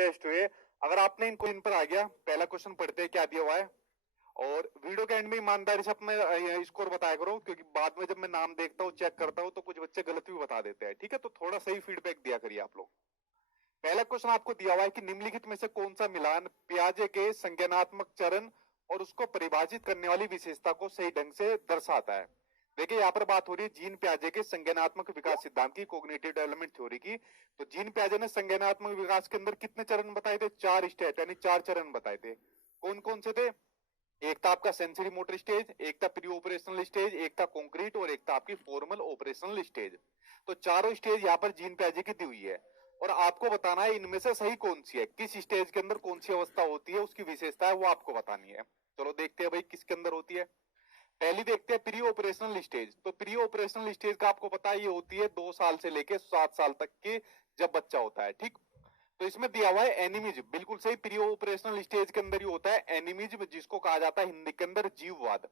Test हुए, अगर आपने इन पर आ गया, पहला क्वेश्चन पढ़ते हैं क्या दिया हुआ है, और वीडियो के एंड में ईमानदारी से अपने स्कोर बताया करो, क्योंकि बाद में जब मैं नाम देखता हूँ चेक करता हूँ तो कुछ बच्चे गलत भी बता देते हैं, ठीक है, तो थोड़ा सही फीडबैक दिया करिए आप लोग। पहला क्वेश्चन आपको दिया हुआ है कि निम्नलिखित में से कौन सा मिलान पियाजे के संज्ञानात्मक चरण और उसको परिभाषित करने वाली विशेषता को सही ढंग से दर्शाता है। देखिए यहाँ पर बात हो रही है जीन पियाजे के संज्ञानात्मक विकास सिद्धांत की, कॉग्निटिव डेवलपमेंट थ्योरी की। तो जीन पियाजे ने संज्ञानात्मक विकास के अंदर कितने चरण बताए थे? 4 स्टेप यानी 4 चरण बताए थे। कौन कौन से थे? एक था आपका सेंसरी मोटर स्टेज, एक था प्री ऑपरेशनल स्टेज, एक था कॉन्क्रीट और एक था आपकी फॉर्मल ऑपरेशनल स्टेज। तो चारों स्टेज यहाँ पर जीन पियाजे की दी हुई है और आपको बताना है इनमें से सही कौन सी है, किस स्टेज के अंदर कौन सी अवस्था होती है, उसकी विशेषता है वो आपको बतानी है। चलो देखते हैं भाई किसके अंदर होती है। पहली देखते हैं प्री ऑपरेशनल स्टेज। तो प्री ऑपरेशनल स्टेज का आपको पता है ये होती है 2 साल से लेके 7 साल तक के जब बच्चा होता है, ठीक। तो इसमें दिया हुआ है एनिमिज, बिल्कुल सही, प्री ऑपरेशनल स्टेज के अंदर ही होता है एनिमिज, जिसको कहा जाता है हिंदी के अंदर जीववाद।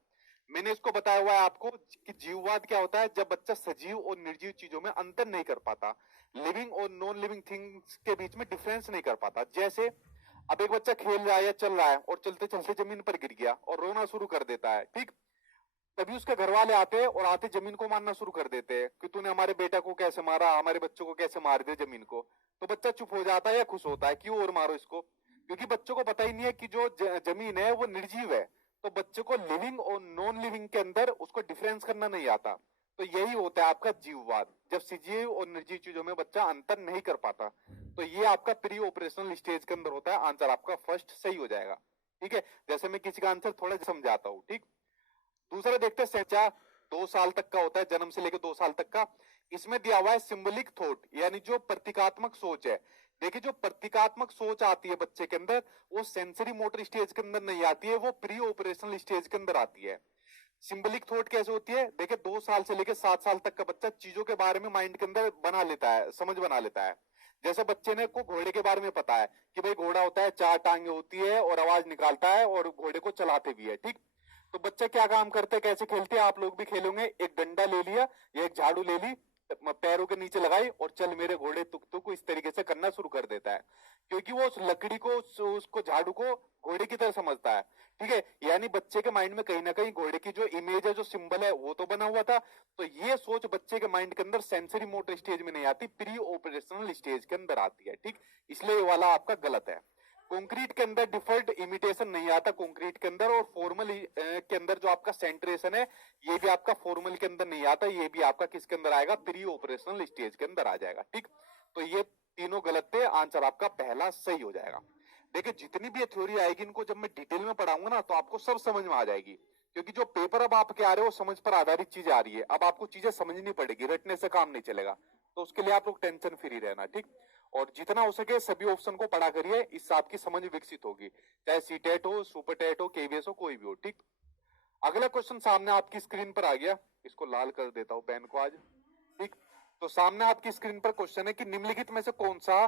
मैंने इसको बताया हुआ है आपको कि जीववाद क्या होता है, जब बच्चा सजीव और निर्जीव चीजों में अंतर नहीं कर पाता, लिविंग और नॉन लिविंग थिंग्स के बीच में डिफरेंस नहीं कर पाता। जैसे अब एक बच्चा खेल रहा है या चल रहा है और चलते चलते जमीन पर गिर गया और रोना शुरू कर देता है, ठीक। तभी उसके घर वाले आते हैं और आते जमीन को मारना शुरू कर देते हैं कि तूने हमारे बेटा को कैसे मारा, हमारे बच्चों को कैसे मार दिया जमीन को। तो बच्चा चुप हो जाता है या खुश होता है, क्यों और मारो इसको, क्योंकि बच्चों को पता ही नहीं है कि जो जमीन है वो निर्जीव है। तो बच्चे को लिविंग और नॉन लिविंग के अंदर उसको डिफरेंस करना नहीं आता। तो यही होता है आपका जीववाद, जब सजीव और निर्जीव चीजों में बच्चा अंतर नहीं कर पाता। तो ये आपका प्री ऑपरेशनल स्टेज के अंदर होता है। आंसर आपका फर्स्ट सही हो जाएगा, ठीक है। जैसे मैं किसी का आंसर थोड़ा समझाता हूँ, ठीक। दूसरा देखते हैं सेचा, 2 साल तक का होता है, जन्म से लेकर 2 साल तक का। इसमें दिया हुआ है सिंबलिक थॉट, यानी जो प्रतीकात्मक सोच है। देखिए जो प्रतीकात्मक सोच आती है बच्चे के अंदर, वो सेंसरी मोटर स्टेज के अंदर नहीं आती है, वो प्री ऑपरेशनल स्टेज के अंदर आती है। सिंबलिक थॉट कैसे होती है? देखिए 2 साल से लेकर 7 साल तक का बच्चा चीजों के बारे में माइंड के अंदर बना लेता है, समझ बना लेता है। जैसे बच्चे ने को घोड़े के बारे में पता है कि भाई घोड़ा होता है, 4 टांगे होती है और आवाज निकालता है और घोड़े को चलाते भी है, ठीक। तो बच्चा क्या काम करते हैं, कैसे खेलते हैं, आप लोग भी खेलोगे, एक डंडा ले लिया या एक झाड़ू ले ली, पैरों के नीचे लगाई और चल मेरे घोड़े तुक तुक, इस तरीके से करना शुरू कर देता है, क्योंकि वो उस लकड़ी को, उसको झाड़ू को घोड़े की तरह समझता है, ठीक है। यानी बच्चे के माइंड में कहीं ना कहीं घोड़े की जो इमेज है, जो सिंबल है, वो तो बना हुआ था। तो ये सोच बच्चे के माइंड के अंदर सेंसरी मोटर स्टेज में नहीं आती, प्री ऑपरेशनल स्टेज के अंदर आती है, ठीक। इसलिए ये वाला आपका गलत है। कंक्रीट के अंदर डिफर्ड इमिटेशन नहीं आता कंक्रीट के अंदर, और फॉर्मल के अंदर जो आपका सेंट्रेशन है ये भी आपका फॉर्मल के अंदर नहीं आता, ये भी आपका किसके अंदर आएगा? प्री ऑपरेशनल स्टेज के अंदर आ जाएगा, ठीक। तो ये तीनों गलत थे, आंसर आपका पहला सही हो जाएगा। देखिए जितनी भी थ्योरी आएगी इनको जब मैं डिटेल में पढ़ाऊंगा ना तो आपको सब समझ में आ जाएगी, क्योंकि जो पेपर अब आपके आ रहे हो समझ पर आधारित चीजें आ रही है। अब आपको चीजें समझनी पड़ेगी, रटने से काम नहीं चलेगा। तो उसके लिए आप लोग टेंशन फ्री रहना, ठीक। और जितना हो सके सभी ऑप्शन को पढ़ा करिए, इससे आपकी समझ विकसित होगी, चाहे सीटेट हो, सुपर टेट हो, केवीएस हो, कोई भी हो, ठीक। अगला क्वेश्चन सामने आपकी स्क्रीन पर आ गया, इसको लाल कर देता हूं पेन को आज, ठीक। तो सामने आपकी स्क्रीन पर क्वेश्चन है कि निम्नलिखित में से कौन सा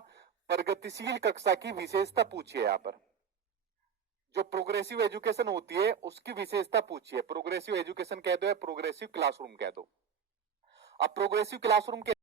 प्रगतिशील कक्षा की विशेषता पूछिए। यहाँ पर जो प्रोग्रेसिव एजुकेशन होती है उसकी विशेषता पूछिए। प्रोग्रेसिव एजुकेशन कह दो या प्रोग्रेसिव क्लासरूम कह दो। अब प्रोग्रेसिव क्लासरूम के